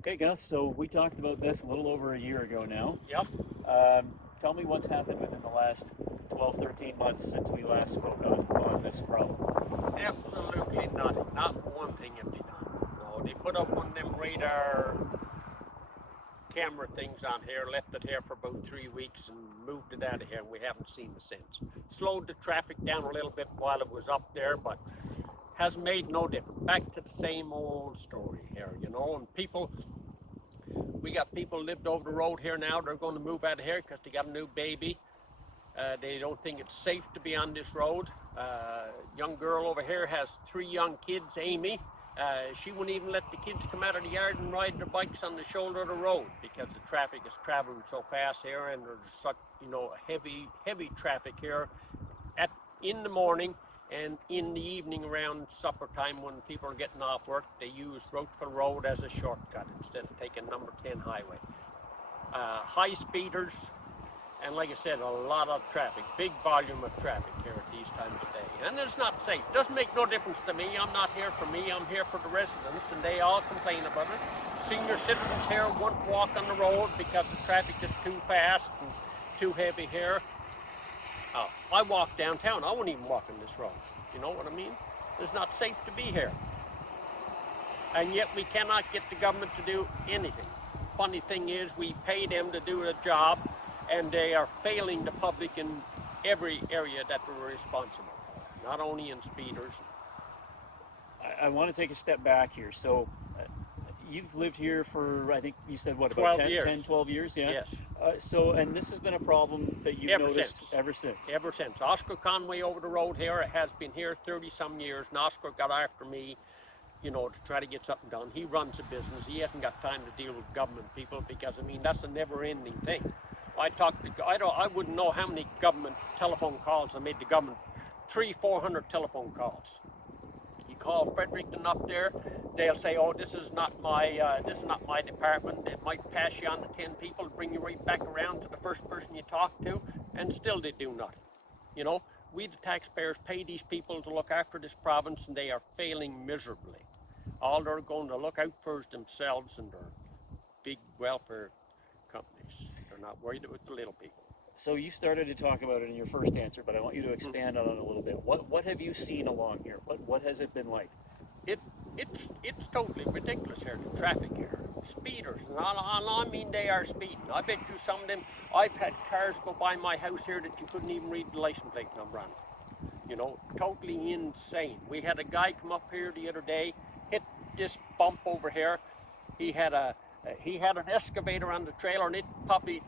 Okay, Gus, so we talked about this a little over a year ago now. Yep. Tell me what's happened within the last 12, 13 months since we last spoke on this problem. Absolutely nothing. Not one thing have they done. No, they put up one of them radar camera things on here, left it here for about 3 weeks and moved it out of here, and we haven't seen it since. Slowed the traffic down a little bit while it was up there, but hasn't made no difference. Back to the same old story here, and we got people lived over the road here now. They're going to move out of here because they got a new baby. They don't think it's safe to be on this road. Young girl over here has 3 young kids, Amy. She wouldn't even let the kids come out of the yard and ride their bikes on the shoulder of the road because the traffic is traveling so fast here, and there's such, heavy traffic here in the morning and in the evening around supper time when people are getting off work. They use Roachville Road as a shortcut instead of taking number 10 highway. High speeders, and like I said, a lot of traffic, big volume of traffic here at these times of day. And it's not safe. It doesn't make no difference to me. I'm not here for me. I'm here for the residents, and they all complain about it. Senior citizens here won't walk on the road because the traffic is too fast and too heavy here. I walk downtown. I won't even walk on this road. You know what I mean? It's not safe to be here. And yet we cannot get the government to do anything. Funny thing is, we pay them to do a job, and they are failing the public in every area that we're responsible for, not only in speeders. I want to take a step back here. So you've lived here for, I think you said, what, about 12 10, years. 10, 12 years? Yeah. Yes. And this has been a problem that you've noticed ever since? Ever since. Oscar Conway over the road here has been here 30-some years, and Oscar got after me, to try to get something done. He runs a business. He hasn't got time to deal with government people because, that's a never-ending thing. I wouldn't know how many government telephone calls I made to government. 300-400 telephone calls. You call Fredericton up there, they'll say, "Oh, this is not my department." They might pass you on to 10 people, bring you right back around to the first person you talk to, and still they do nothing. We the taxpayers pay these people to look after this province, and they are failing miserably. All they're going to look out for is themselves and their big welfare companies. They're not worried about the little people. So you started to talk about it in your first answer, but I want you to expand on it a little bit. What have you seen along here? What has it been like? It's totally ridiculous here, the traffic here. Speeders, and I mean they are speeding. I bet you some of them, I've had cars go by my house here that you couldn't even read the license plate number on. Totally insane. We had a guy come up here the other day, hit this bump over here. He had an excavator on the trailer, and it probably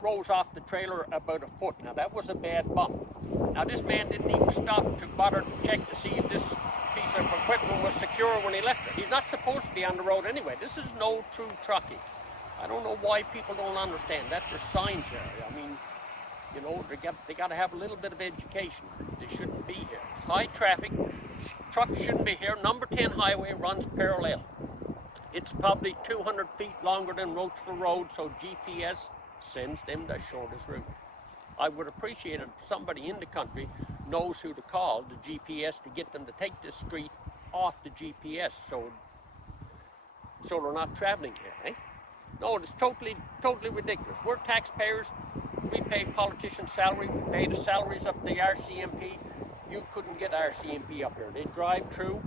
rose off the trailer about a foot. Now that was a bad bump. Now this man didn't even stop to bother to check to see if this piece of equipment was secure when he left it. He's not supposed to be on the road anyway. This is no true trucking. I don't know why people don't understand that. There's signs there. I mean, they got to have a little bit of education. They shouldn't be here. It's high traffic. Trucks shouldn't be here. Number 10 highway runs parallel. It's probably 200 feet longer than Roachville Road, so GPS sends them the shortest route. I would appreciate it if somebody in the country knows who to call, the GPS, to get them to take this street off the GPS so they're not traveling here, eh? No, it's totally ridiculous. We're taxpayers. We pay politicians' salary. We pay the salaries of the RCMP. You couldn't get RCMP up here. They drive through.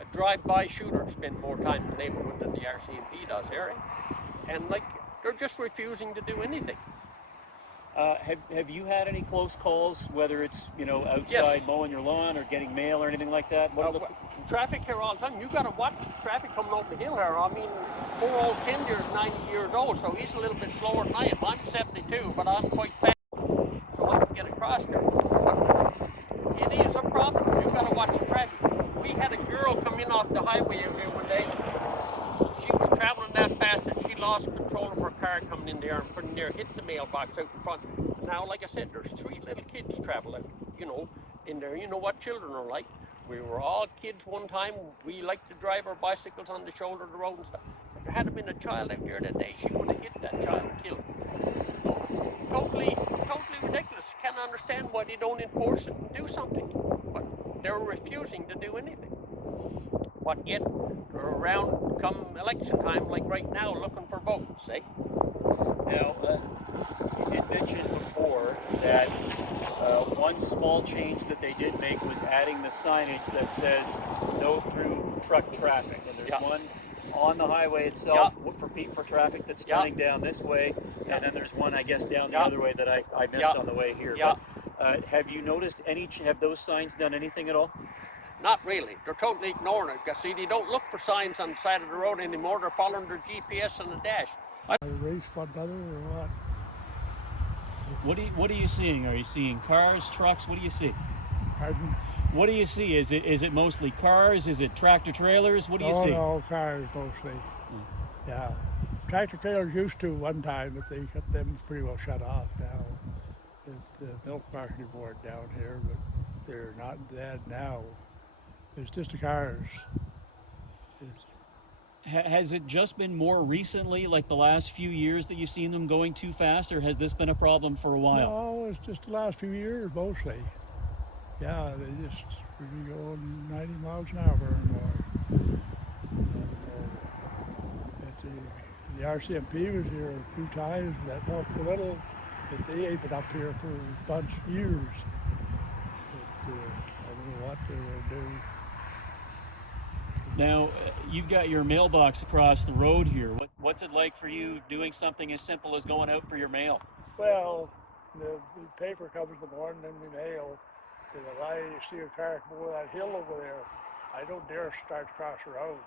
A drive-by shooter spend more time in the neighborhood than the RCMP does here, eh? And they're just refusing to do anything. Have you had any close calls, whether it's outside Yes. mowing your lawn or getting mail or anything like that? Traffic here all the time. You got to watch the traffic coming over the hill here. I mean, poor old Tinder is 90 years old, so he's a little bit slower than I am. I'm 72, but I'm quite fast, so I can get across there. But it is a problem. You got to watch the traffic. We had a girl come in off the highway over here one day. She was traveling that fast that she lost control of her car coming in there and putting there, hit the mailbox out in front. And now, like I said, there's 3 little kids traveling, in there. You know what children are like. We were all kids one time. We liked to drive our bicycles on the shoulder of the road and stuff. If there had been a child out there that day, she would have hit that child and killed him. Totally ridiculous. Can't understand why they don't enforce it and do something. But they're refusing to do anything. what yet are around come election time, like right now, looking for votes, eh? Now, you did mention before that one small change that they did make was adding the signage that says no through truck traffic. And there's one on the highway itself for traffic that's turning down this way, and then there's one, I guess, down the other way that I missed on the way here. But, have you noticed have those signs done anything at all? Not really. They're totally ignoring it. You see, they don't look for signs on the side of the road anymore. They're following their GPS on the dash. Race one another or what? What are you seeing? Are you seeing cars, trucks? What do you see? Pardon? What do you see? Is it mostly cars? Is it tractor trailers? What do you see? No, cars mostly. Yeah. Tractor trailers used to one time, but they got them pretty well shut off now. The milk marketing board down here, but they're not that now. It's just the cars. Has it just been more recently, like the last few years, that you've seen them going too fast, or has this been a problem for a while? No, it's just the last few years mostly. Yeah, they just really going 90 miles an hour or more. The RCMP was here a few times, and that helped a little, but they ain't been up here for a bunch of years. But, I don't know what they're going to do. Now, you've got your mailbox across the road here. What's it like for you doing something as simple as going out for your mail? Well, the paper comes in the morning and the mail. And if I see a car come over that hill over there, I don't dare start across the road.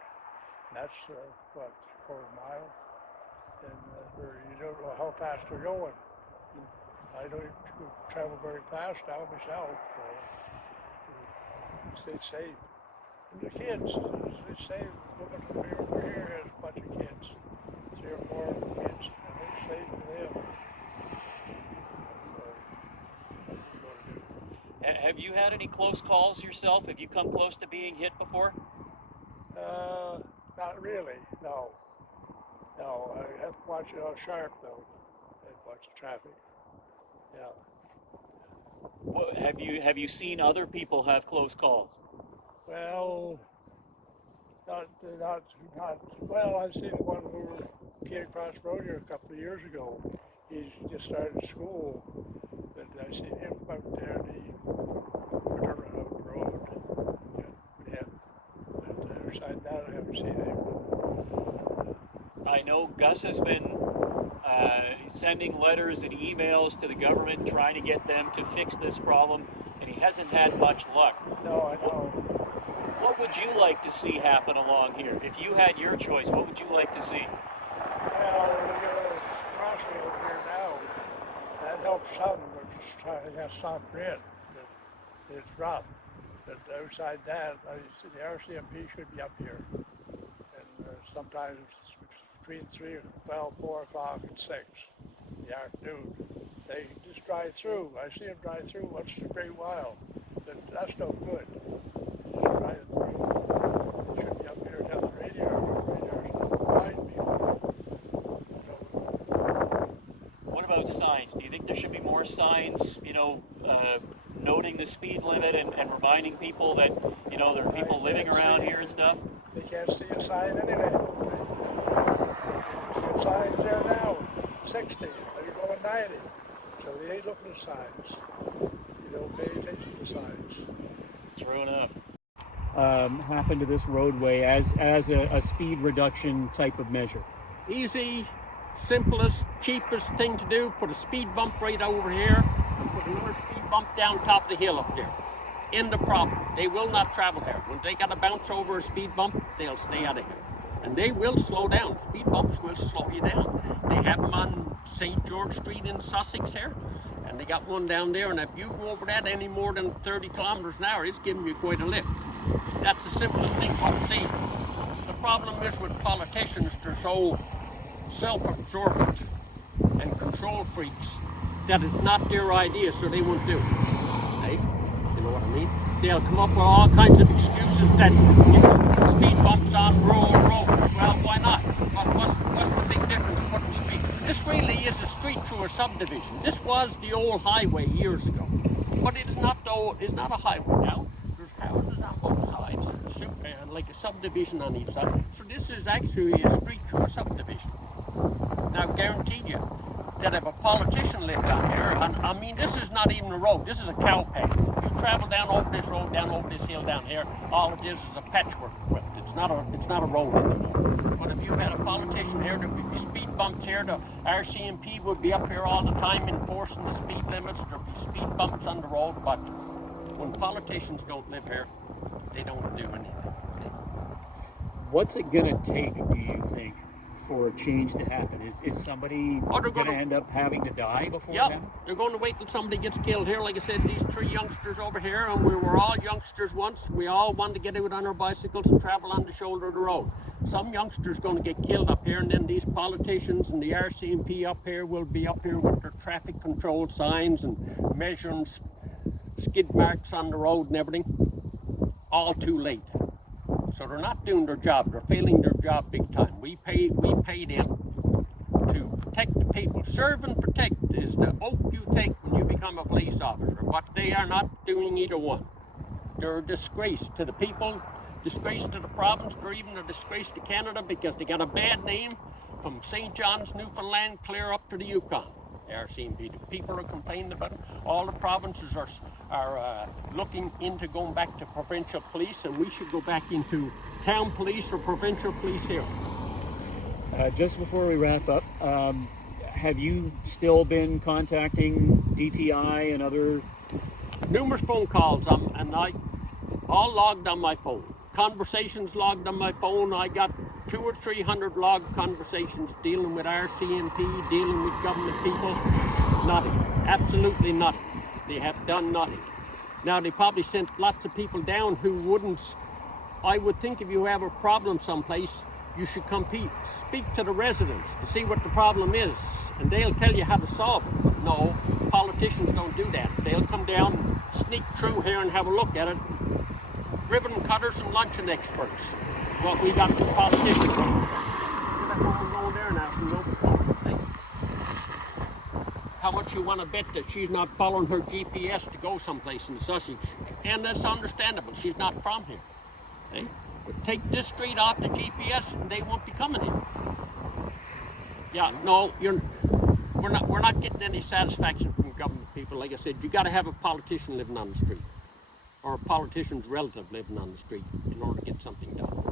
And that's, what, a quarter mile? And where you don't know how fast they're going. I don't travel very fast now myself, so stay safe. And the kids, they say, look at the mirror over here, there's a bunch of kids. 3 or 4 kids, and it's safe for them. Have you had any close calls yourself? Have you come close to being hit before? Not really, no. No, I have to watch it all sharp though. I have to watch the traffic. Yeah. Well, have you seen other people have close calls? Well, not. Well, I've seen one who came across the road here a couple of years ago. He just started school, but I seen him come there and he put her out the road. Yeah. But the other side of that, I haven't seen anyone. I know Gus has been sending letters and emails to the government trying to get them to fix this problem, and he hasn't had much luck. No, I know. What would you like to see happen along here? If you had your choice, what would you like to see? Well, we got a crossing over here now. That helps some. We're just trying to have soft grid. It's rough. But outside that, the RCMP should be up here. And sometimes it's between 4 o'clock and 6 in the afternoon. They just drive through. I see them drive through once in a great while. But that's no good. Just drive through. They should be up here down the radar. Behind me. What about signs? Do you think there should be more signs, noting the speed limit and reminding people that, there are people living around here and stuff? They can't see a sign anyway. The signs there now, 60, they're going 90. So they ain't looking at signs. You don't pay attention to signs. True enough. Happen to this roadway as a speed reduction type of measure? Easy, simplest, cheapest thing to do, put a speed bump right over here and put another speed bump down top of the hill up there. End of problem. They will not travel here. When they got to bounce over a speed bump, they'll stay out of here. And they will slow down. Speed bumps will slow you down. They have them on St. George Street in Sussex here. And they got one down there, and if you go over that any more than 30 kilometers an hour, it's giving you quite a lift. That's the simplest thing to see. The problem is with politicians, they're so self-absorbent and control freaks that it's not their idea, so they won't do it. Right? You know what I mean? They'll come up with all kinds of excuses that, speed bumps on road. Well, why not? What's the big difference of putting speed? This really is a street through a subdivision. This was the old highway years ago. But it's not a highway now. There's houses on both sides. like a subdivision on each side. So this is actually a street through a subdivision. Now, guaranteed you that if a politician lived down here, and I mean, this is not even a road, this is a cow path. You travel down over this road, down over this hill down here, all it is a patchwork quilt. It's not a road anymore. But if you had a politician here, there would be speed bumps here. The RCMP would be up here all the time enforcing the speed limits. There'd be speed bumps on the road, but when politicians don't live here, they don't do anything. What's it gonna take, do you think, for a change to happen? Is somebody gonna end up having to die before it happens? They're going to wait till somebody gets killed here. Like I said, these three youngsters over here, and we were all youngsters once. We all wanted to get out on our bicycles and travel on the shoulder of the road. Some youngster's going to get killed up here, and then these politicians and the RCMP up here will be up here with their traffic control signs and measuring skid marks on the road and everything. All too late. So they're not doing their job. They're failing their job big time. We pay them to protect the people. Serve and protect is the oath you take when you become a police officer. But they are not doing either one. They're a disgrace to the people, disgrace to the province, or even a disgrace to Canada because they got a bad name from St. John's, Newfoundland, clear up to the Yukon. RCMP. The people are complaining about it. All the provinces are looking into going back to provincial police, and we should go back into town police or provincial police here. Just before we wrap up, have you still been contacting DTI and other? Numerous phone calls, and I all logged on my phone. Conversations logged on my phone. I got 200 or 300 logged conversations dealing with RCMP, dealing with government people. Nothing. Absolutely nothing. They have done nothing. Now, they probably sent lots of people down who wouldn't. I would think if you have a problem someplace, you should speak to the residents to see what the problem is, and they'll tell you how to solve it. No, politicians don't do that. They'll come down, sneak through here and have a look at it. Ribbon cutters and luncheon experts. What we got from politicians. Look at that woman going there now from Roachville. How much you want to bet that she's not following her GPS to go someplace in Sussex? And that's understandable. She's not from here. Okay? But take this street off the GPS and they won't be coming here. Yeah, no, we're not getting any satisfaction from government people. Like I said, you got to have a politician living on the street, or a politician's relative living on the street in order to get something done.